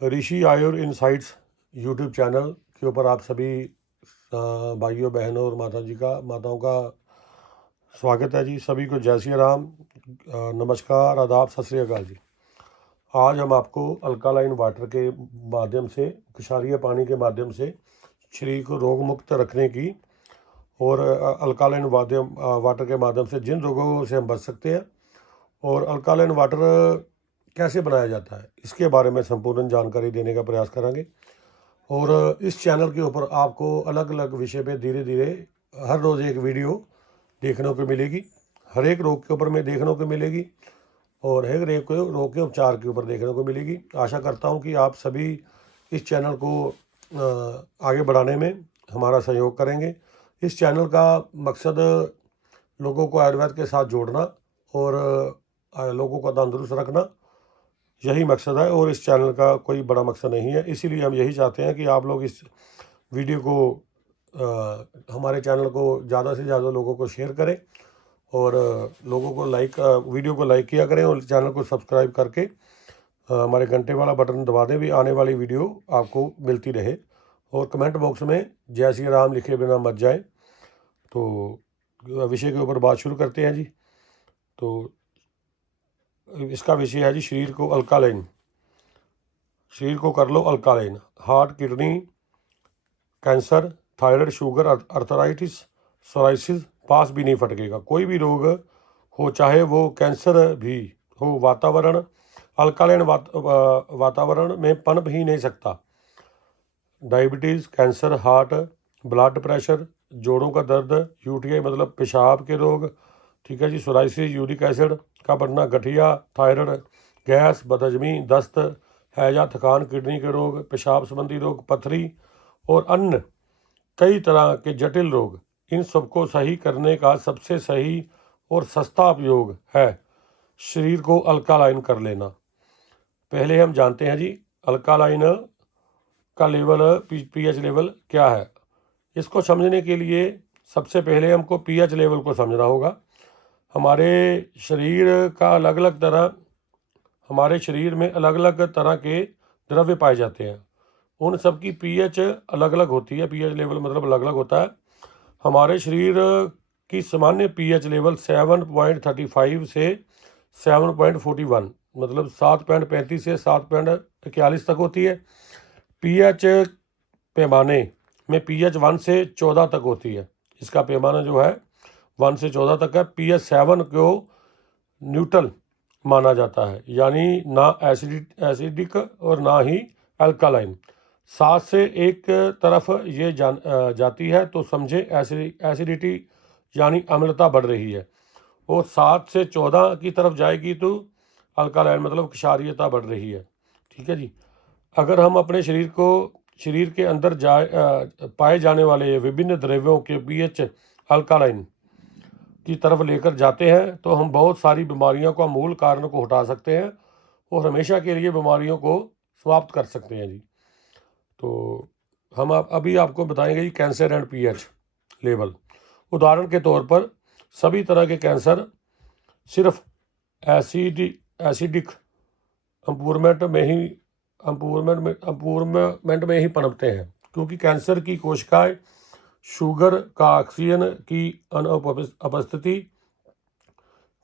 ऋषि आयुर insights YouTube channel के ऊपर आप सभी भाइयों बहनों और माताओं का स्वागत है जी। सभी को जय श्री राम, नमस्कार, आदाब, सत श्री अकाल जी। आज हम आपको अल्कालाइन वाटर के माध्यम से, क्षारीय पानी के माध्यम से शरीर को रोग मुक्त रखने की और अल्कालाइन वाटर के माध्यम से जिन रोगों से हम बच सकते हैं और अल्कालाइन वाटर कैसे बनाया जाता है, इसके बारे में संपूर्ण जानकारी देने का प्रयास करेंगे। और इस चैनल के ऊपर आपको अलग अलग विषय पे धीरे धीरे हर रोज़ एक वीडियो देखने को मिलेगी, हर एक रोग के ऊपर में देखने को मिलेगी और हर एक रोग के उपचार के ऊपर देखने को मिलेगी। आशा करता हूँ कि आप सभी इस चैनल को आगे बढ़ाने में हमारा सहयोग करेंगे। इस चैनल का मकसद लोगों को आयुर्वेद के साथ जोड़ना और लोगों को तंदुरुस्त रखना, यही मकसद है और इस चैनल का कोई बड़ा मकसद नहीं है। इसीलिए हम यही चाहते हैं कि आप लोग इस वीडियो को हमारे चैनल को ज़्यादा से ज़्यादा लोगों को शेयर करें और लोगों को वीडियो को लाइक किया करें और चैनल को सब्सक्राइब करके हमारे घंटे वाला बटन दबा दें, भी आने वाली वीडियो आपको मिलती रहे। और कमेंट बॉक्स में जय श्री राम लिखे बिना मत जाए। तो विषय के ऊपर बात शुरू करते हैं जी। तो इसका विषय है जी, शरीर को अल्कालाइन, शरीर को कर लो alkaline. Heart, kidney, cancer, thyroid, sugar, arthritis, psoriasis पास भी नहीं फटकेगा। कोई भी रोग हो, चाहे वो कैंसर भी हो, वातावरण अल्कालाइन वातावरण में पनप ही नहीं सकता। Diabetes, cancer, heart, blood pressure, जोड़ों का दर्द, यूटीआई मतलब पेशाब के रोग, ठीक है जी, सोराइसिस, यूरिक एसिड का बढ़ना, गठिया, थायराइड, गैस, बदहजमी, दस्त, हैजा, थकान, किडनी के रोग, पेशाब संबंधी रोग, पथरी और अन्य कई तरह के जटिल रोग, इन सबको सही करने का सबसे सही और सस्ता उपयोग है शरीर को अल्कालाइन कर लेना। पहले हम जानते हैं जी अल्कालाइन का लेवल, पीएच लेवल क्या है। इसको समझने के लिए सबसे पहले हमको पीएच लेवल को समझना होगा। हमारे शरीर में अलग अलग तरह के द्रव्य पाए जाते हैं, उन सब की पीएच अलग अलग होती है। पीएच लेवल मतलब अलग अलग होता है। हमारे शरीर की सामान्य पीएच लेवल 7.35 से 7.41 मतलब 7.35 से 7.41 तक होती है। पीएच पैमाने में पीएच 1 से 14 तक होती है। इसका पैमाना जो है 1 से 14 तक है। पीएच 7 को न्यूट्रल माना जाता है, यानी ना एसिडिक और ना ही अल्कालाइन। 7 से एक तरफ ये जाती है तो समझे एसिडिटी यानी अम्लता बढ़ रही है, और 7 से 14 की तरफ जाएगी तो अल्कालाइन मतलब क्षारीयता बढ़ रही है। ठीक है जी। अगर हम अपने शरीर के अंदर पाए जाने वाले विभिन्न द्रव्यों के पीएच अल्कालाइन की तरफ लेकर जाते हैं तो हम बहुत सारी बीमारियों का मूल कारण को हटा सकते हैं और हमेशा के लिए बीमारियों को समाप्त कर सकते हैं जी। तो हम अभी आपको बताएंगे जी कैंसर एंड पीएच लेवल। उदाहरण के तौर पर सभी तरह के कैंसर सिर्फ एसिडिक अम्पूरमेंट में ही पनपते हैं, क्योंकि कैंसर की कोशिकाएं शुगर का ऑक्सीजन की अनुपस्थिति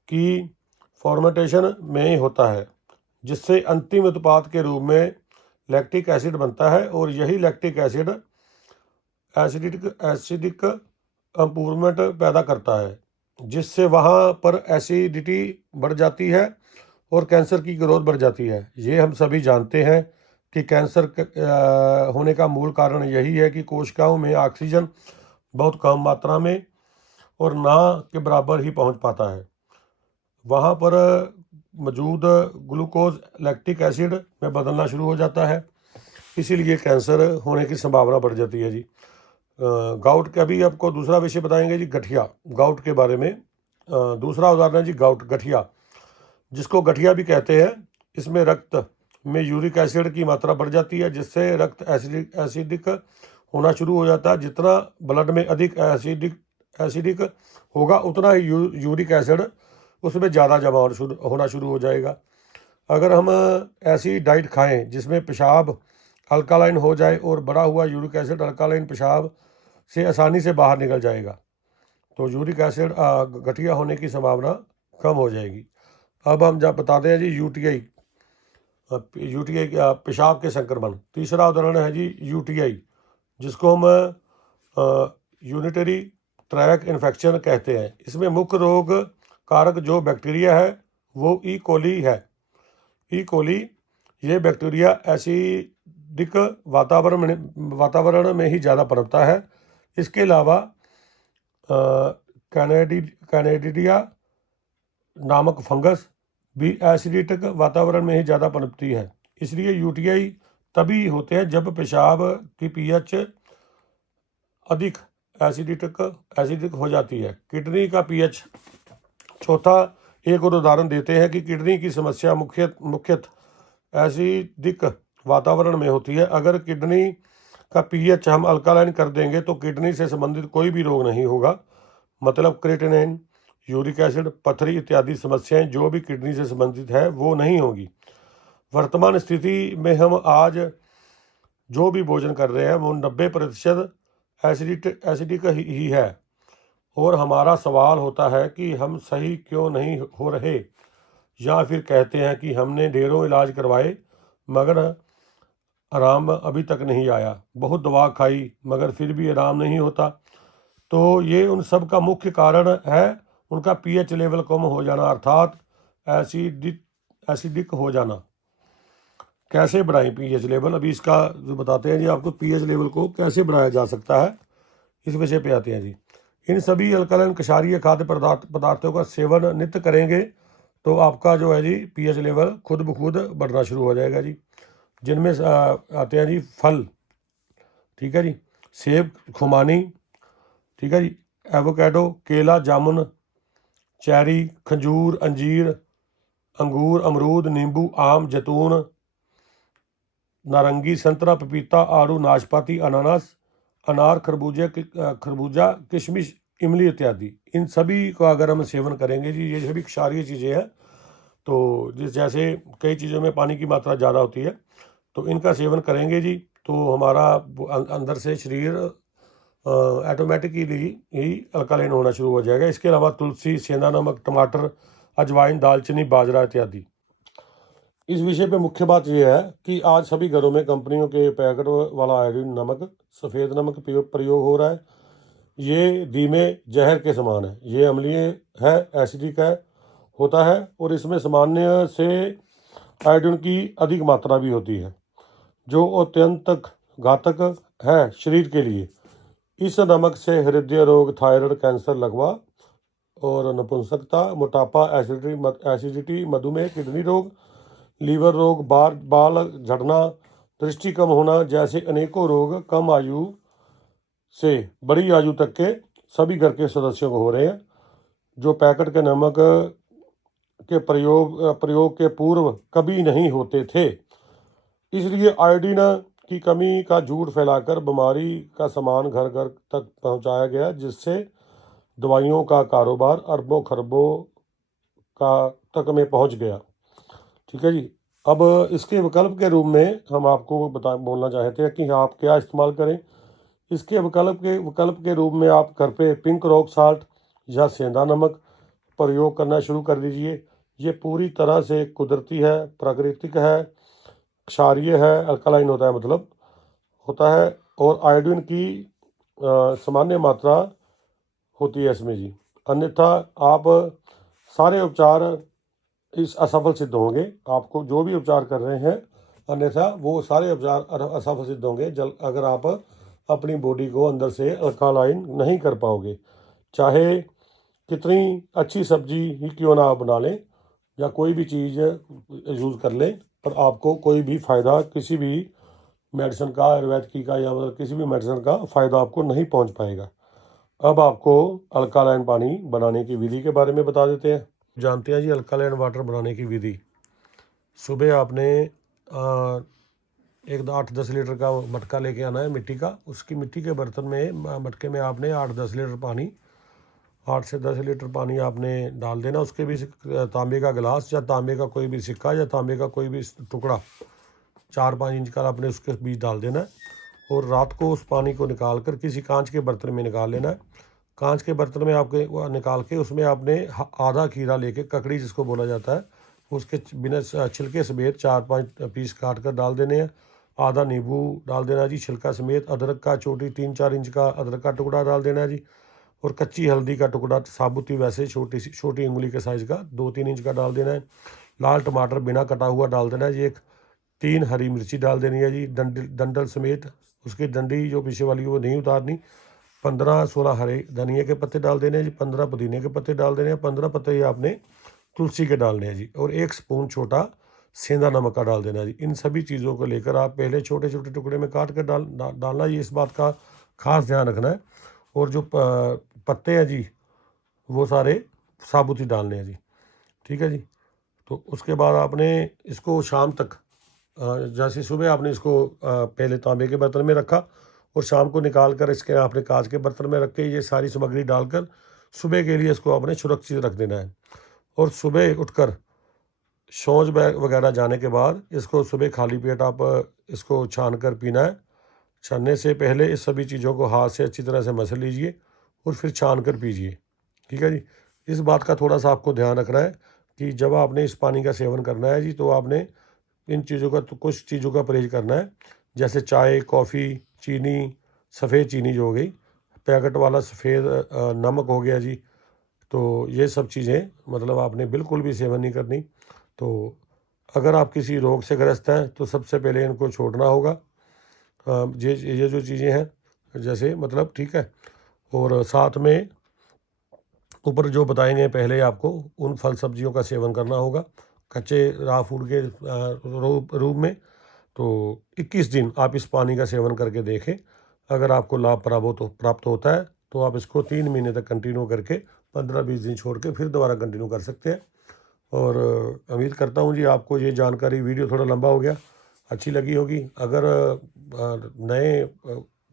की फॉर्मेटेशन में ही होता है, जिससे अंतिम उत्पाद के रूप में लैक्टिक एसिड बनता है और यही लैक्टिक एसिड एसिडिक अम्पूरमेंट पैदा करता है, जिससे वहाँ पर एसिडिटी बढ़ जाती है और कैंसर की ग्रोथ बढ़ जाती है। ये हम सभी जानते हैं कि कैंसर होने का मूल कारण यही है कि कोशिकाओं में ऑक्सीजन बहुत कम मात्रा में और ना के बराबर ही पहुंच पाता है। वहाँ पर मौजूद ग्लूकोज लैक्टिक एसिड में बदलना शुरू हो जाता है, इसीलिए कैंसर होने की संभावना बढ़ जाती है जी। गाउट का भी आपको दूसरा विषय बताएंगे जी, गठिया, गाउट के बारे में। दूसरा उदाहरण है जी गाउट, गठिया, जिसको गठिया भी कहते हैं। इसमें रक्त में यूरिक एसिड की मात्रा बढ़ जाती है, जिससे रक्त एसिडिक होना शुरू हो जाता है। जितना ब्लड में अधिक एसिडिक होगा उतना ही यूरिक एसिड उसमें ज़्यादा जमा होना शुरू हो जाएगा। अगर हम ऐसी डाइट खाएं जिसमें पेशाब अल्कालाइन हो जाए और बढ़ा हुआ यूरिक एसिड अल्कालाइन पेशाब से आसानी से बाहर निकल जाएगा, तो यूरिक एसिड गठिया होने की संभावना कम हो जाएगी। अब हम जब बताते हैं जी यूटीआई पेशाब के संक्रमण। तीसरा उदाहरण है जी यूटीआई, जिसको हम यूनिटरी ट्रैक इन्फेक्शन कहते हैं। इसमें मुख्य रोग कारक जो बैक्टीरिया है वो ई कोली है। ई कोली ये बैक्टीरिया एसिडिक वातावरण में ही ज़्यादा पनपता है। इसके अलावा कैनेडिडिया नामक फंगस भी एसिडिक वातावरण में ही ज़्यादा पनपती है। इसलिए यूटीआई तभी होते हैं जब पेशाब की पीएच अधिक एसिडिक हो जाती है। किडनी का पीएच। चौथा एक और उदाहरण देते हैं कि किडनी की समस्या मुख्यतः एसिडिक वातावरण में होती है। अगर किडनी का पीएच हम अल्कालाइन कर देंगे तो किडनी से संबंधित कोई भी रोग नहीं होगा, मतलब क्रिएटिनिन, यूरिक एसिड, पथरी इत्यादि समस्याएं जो भी किडनी से संबंधित है वो नहीं होगी। वर्तमान स्थिति में हम आज जो भी भोजन कर रहे हैं वो 90% एसिडिक ही है, और हमारा सवाल होता है कि हम सही क्यों नहीं हो रहे, या फिर कहते हैं कि हमने ढेरों इलाज करवाए मगर आराम अभी तक नहीं आया, बहुत दवा खाई मगर फिर भी आराम नहीं होता। तो ये उन सब का मुख्य कारण है उनका पीएच लेवल कम हो जाना, अर्थात एसिडिक हो जाना। कैसे बढ़ाएं पीएच लेवल, अभी इसका जो बताते हैं जी आपको पीएच लेवल को कैसे बढ़ाया जा सकता है, इस विषय पे आते हैं जी। इन सभी अल्कलाइन क्षारीय खाद्य पदार्थों का सेवन नित्य करेंगे तो आपका जो है जी पीएच लेवल खुद ब खुद बढ़ना शुरू हो जाएगा जी। जिनमें आते हैं जी फल, ठीक है जी, सेब, खुमानी, ठीक है जी, एवोकाडो, केला, जामुन, चेरी, खजूर, अंजीर, अंगूर, अमरूद, नींबू, आम, जैतून, नारंगी, संतरा, पपीता, आड़ू, नाशपाती, अनानास, अनार, खरबूजा, किशमिश, इमली इत्यादि। इन सभी का अगर हम सेवन करेंगे जी, ये सभी क्षारीय चीज़ें हैं, तो जैसे कई चीज़ों में पानी की मात्रा ज़्यादा होती है, तो इनका सेवन करेंगे जी तो हमारा अंदर से शरीर ऑटोमेटिकली ही अल्कालाइन होना शुरू हो जाएगा। इसके अलावा तुलसी, सेंधा नमक, टमाटर, अजवाइन, दालचीनी, बाजरा इत्यादि। इस विषय पे मुख्य बात यह है कि आज सभी घरों में कंपनियों के पैकेट वाला आयोडीन नमक, सफ़ेद नमक प्रयोग हो रहा है। ये धीमे जहर के समान है, ये अम्लीय है, एसिडिक है होता है, और इसमें सामान्य से आयोडीन की अधिक मात्रा भी होती है जो अत्यंत घातक है शरीर के लिए। इस नमक से हृदय रोग, थायराइड, कैंसर, लकवा और नपुंसकता, मोटापा, एसिडिटी, मधुमेह, किडनी रोग, लीवर रोग, बाल झड़ना, दृष्टि कम होना जैसे अनेकों रोग कम आयु से बड़ी आयु तक के सभी घर के सदस्यों को हो रहे हैं, जो पैकेट के नमक के प्रयोग के पूर्व कभी नहीं होते थे। इसलिए आयोडीन की कमी का झूठ फैलाकर बीमारी का सामान घर घर तक पहुंचाया गया, जिससे दवाइयों का कारोबार अरबों खरबों का तक में पहुंच गया। ठीक है जी। अब इसके विकल्प के रूप में हम आपको बोलना चाहते हैं कि आप क्या इस्तेमाल करें। इसके विकल्प के रूप में आप घर पे पिंक रॉक साल्ट या सेंधा नमक प्रयोग करना शुरू कर दीजिए। ये पूरी तरह से कुदरती है, प्राकृतिक है, क्षारीय है, अल्कलाइन होता है मतलब होता है, और आयोडीन की सामान्य मात्रा होती है इसमें जी। अन्यथा आप सारे उपचार इस असफल सिद्ध होंगे। आपको जो भी उपचार कर रहे हैं अन्यथा वो सारे उपचार असफल सिद्ध होंगे अगर आप अपनी बॉडी को अंदर से अल्कालाइन नहीं कर पाओगे। चाहे कितनी अच्छी सब्जी ही क्यों ना आप बना लें या कोई भी चीज़ यूज़ कर लें, पर आपको कोई भी फ़ायदा किसी भी मेडिसिन का, आयुर्वेद का या मतलब किसी भी मेडिसिन का फ़ायदा आपको नहीं पहुंच पाएगा। अब आपको अल्कालाइन पानी बनाने की विधि के बारे में बता देते हैं। जानते हैं जी अल्कालाइन वाटर बनाने की विधि। सुबह आपने 8-10 लीटर का मटका लेके आना है मिट्टी का। उसकी मिट्टी के बर्तन में मटके में आपने 8-10 लीटर पानी 8 से 10 लीटर पानी आपने डाल देना। उसके भी तांबे का गिलास या तांबे का कोई भी सिक्का या तांबे का कोई भी टुकड़ा 4-5 इंच का आपने उसके बीच डाल देना है। और रात को उस पानी को निकाल कर किसी कांच के बर्तन में निकाल लेना है। कांच के बर्तन में आपके वो निकाल के उसमें आपने आधा खीरा लेके, ककड़ी जिसको बोला जाता है, उसके बिना छिलके समेत 4-5 पीस काट कर डाल देने हैं। आधा नींबू डाल देना जी छिलका समेत। अदरक का छोटी 3-4 इंच का अदरक का टुकड़ा डाल देना है जी। और कच्ची हल्दी का टुकड़ा साबुत ही वैसे छोटी उंगली के साइज़ का 2-3 इंच का डाल देना है। लाल टमाटर बिना कटा हुआ डाल देना है जी। 3 हरी मिर्ची डाल देनी है जी डंडल समेत। उसकी डंडी जो पीछे वाली वो नहीं उतारनी। 15-16 हरे धनिया के पत्ते डाल देने हैं जी। 15 पुदीने के पत्ते डाल देने हैं। 15 पत्ते ये आपने तुलसी के डालने हैं जी। और 1 स्पून छोटा सेंधा नमक का डाल देना है जी। इन सभी चीज़ों को लेकर आप पहले छोटे छोटे टुकड़े में काट कर डालना। ये इस बात का खास ध्यान रखना है। और जो पत्ते हैं जी वो सारे साबुत ही डालने हैं जी। ठीक है जी। तो उसके बाद आपने इसको शाम तक जैसे सुबह आपने इसको पहले तांबे के बर्तन में रखा और शाम को निकाल कर इसके आपने कांच के बर्तन में रख के ये सारी सामग्री डालकर सुबह के लिए इसको आपने सुरक्षित रख देना है। और सुबह उठकर शौच वगैरह जाने के बाद इसको सुबह खाली पेट आप इसको छान कर पीना है। छानने से पहले इस सभी चीज़ों को हाथ से अच्छी तरह से मसल लीजिए और फिर छान कर पीजिए। ठीक है जी। इस बात का थोड़ा सा आपको ध्यान रखना है कि जब आपने इस पानी का सेवन करना है जी तो आपने इन चीज़ों का तो कुछ चीज़ों का परहेज करना है। जैसे चाय, कॉफ़ी, चीनी, सफ़ेद चीनी जो हो गई, पैकेट वाला सफ़ेद नमक हो गया जी। तो ये सब चीज़ें मतलब आपने बिल्कुल भी सेवन नहीं करनी। तो अगर आप किसी रोग से ग्रस्त हैं तो सबसे पहले इनको छोड़ना होगा। ये जो चीज़ें हैं जैसे मतलब ठीक है। और साथ में ऊपर जो बताएंगे पहले आपको उन फल सब्जियों का सेवन करना होगा कच्चे रॉ फूड के रूप में। तो 21 दिन आप इस पानी का सेवन करके देखें। अगर आपको लाभ प्राप्त होता है तो आप इसको 3 महीने तक कंटिन्यू करके 15-20 दिन छोड़ के फिर दोबारा कंटिन्यू कर सकते हैं। और उम्मीद करता हूँ जी आपको ये जानकारी, वीडियो थोड़ा लंबा हो गया, अच्छी लगी होगी। अगर नए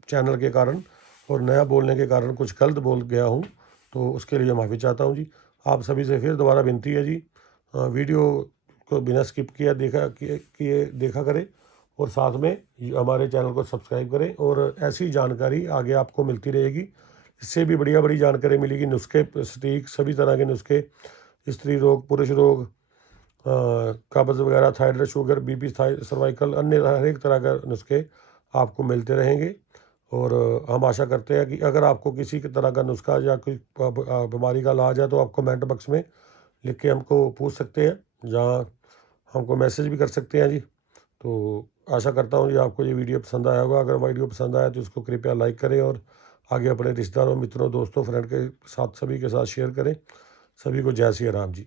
चैनल के कारण और नया बोलने के कारण कुछ गलत बोल गया हूँ तो उसके लिए माफ़ी चाहता हूँ जी। आप सभी से फिर दोबारा विनती है जी, वीडियो को बिना स्किप किए देखा करें और साथ में हमारे चैनल को सब्सक्राइब करें। और ऐसी जानकारी आगे आपको मिलती रहेगी। इससे भी बड़ी जानकारी मिलेगी, नुस्खे, सटीक सभी तरह के नुस्खे, स्त्री रोग, पुरुष रोग, कब्ज़ वगैरह, थायराइड, शुगर, बीपी, सर्वाइकल, अन्य हर एक तरह का नुस्खे आपको मिलते रहेंगे। और हम आशा करते हैं कि अगर आपको किसी तरह का नुस्खा या कोई बीमारी का इलाज है तो आप कमेंट बॉक्स में लिख के हमको पूछ सकते हैं, जहाँ हमको मैसेज भी कर सकते हैं जी। तो आशा करता हूँ जी आपको ये वीडियो पसंद आया होगा। अगर वीडियो पसंद आया तो इसको कृपया लाइक करें और आगे अपने रिश्तेदारों, मित्रों, दोस्तों, फ्रेंड के साथ सभी के साथ शेयर करें। सभी को जय श्री राम जी।